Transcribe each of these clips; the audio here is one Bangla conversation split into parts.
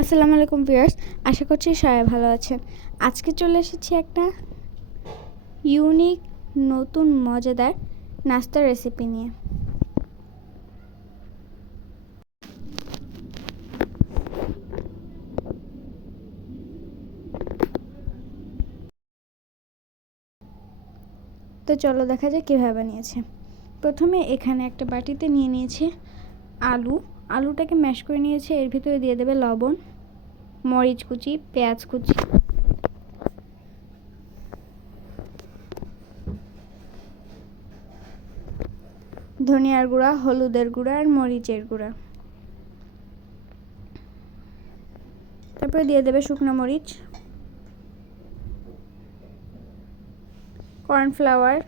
আসসালামু আলাইকুম ভিউয়ার্স, আশা করছি সবাই ভালো আছেন। আজকে চলে এসেছি একটা ইউনিক, নতুন, মজাদার নাস্তার রেসিপি নিয়ে। তো চলো দেখা যাক কীভাবে বানিয়েছে। প্রথমে এখানে একটা বাটিতে নিয়ে নিয়েছে আলু আলুটাকে ম্যাশ করে নিয়েছে, এর ভিতরে দিয়ে দেবে লবণ, মরিচ কুচি, পেঁয়াজ কুচি। ধনিয়ার গুঁড়া, হলুদের গুঁড়া আর মরিচের গুঁড়া। তারপরে দিয়ে দেবে শুকনো মরিচ, কর্নফ্লাওয়ার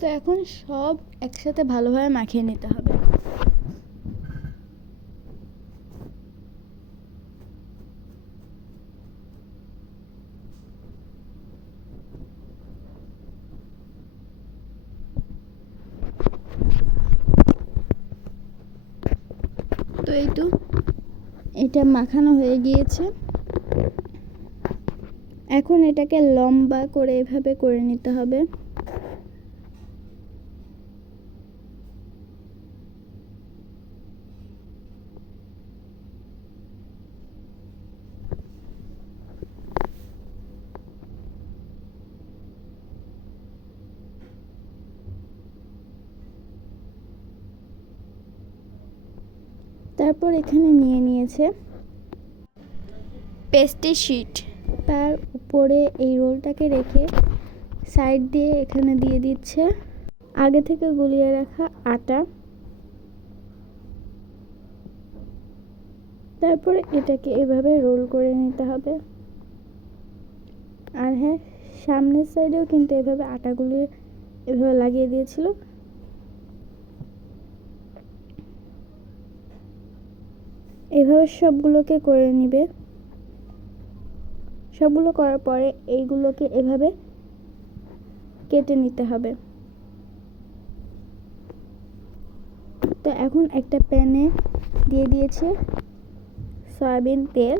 তো এখন সব একসাথে ভালোভাবে মাখিয়ে নিতে হবে। তো এই তো, এটা মাখানো হয়ে গিয়েছে। এখন এটাকে লম্বা করে এভাবে করে নিতে হবে। তারপর এখানে নিয়ে নিয়েছে পেস্টি শিট। তার উপরে এই রোলটাকে রেখে সাইড দিয়ে এখানে দিয়ে দিচ্ছে। আগে থেকে গুলিয়ে রাখা আটা। তারপরে এটাকে এভাবে রোল করে নিতে হবে। আর হ্যাঁ সামনের সাইডেও কিন্তু এভাবে আটাগুলি এভাবে লাগিয়ে দিয়েছিল। এভাবে সবগুলোকে করে নিবে। সবগুলো করার পরে এইগুলোকে এভাবে কেটে নিতে হবে। তো এখন একটা প্যানে দিয়ে দিয়েছে সয়াবিন তেল।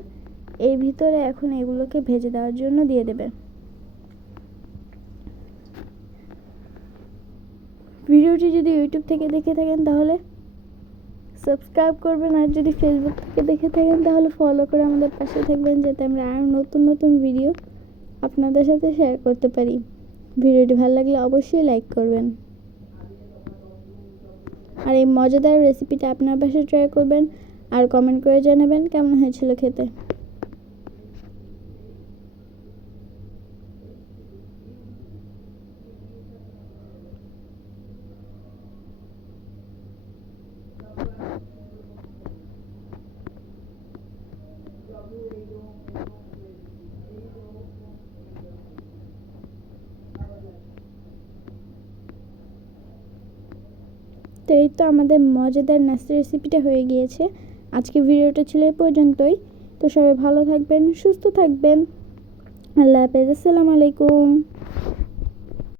এর ভিতরে এখন এগুলোকে ভেজে দেওয়ার জন্য দিয়ে দেবে। ভিডিওটি যদি ইউটিউব থেকে দেখে থাকেন তাহলে সাবস্ক্রাইব করবেন আর যদি ফেসবুক থেকে দেখে থাকেন, তাহলে ফলো করে আমাদের পাশে থাকবেন যাতে আমরা আরও নতুন নতুন ভিডিও আপনাদের সাথে শেয়ার করতে পারি। ভিডিওটি ভালো লাগলে অবশ্যই লাইক করবেন। আর এই মজাদার রেসিপিটা আপনার পাশে ট্রাই করবেন আর কমেন্ট করে জানাবেন কেমন হয়েছিল খেতে। তো এই তো আমাদের মজাদার নাস্তা রেসিপিটা হয়ে গিয়েছে। আজকে ভিডিওটা ছিল এই পর্যন্তই। তো সবাই ভালো থাকবেন, সুস্থ থাকবেন। আল্লাহ হাফেজ, আসসালামু আলাইকুম।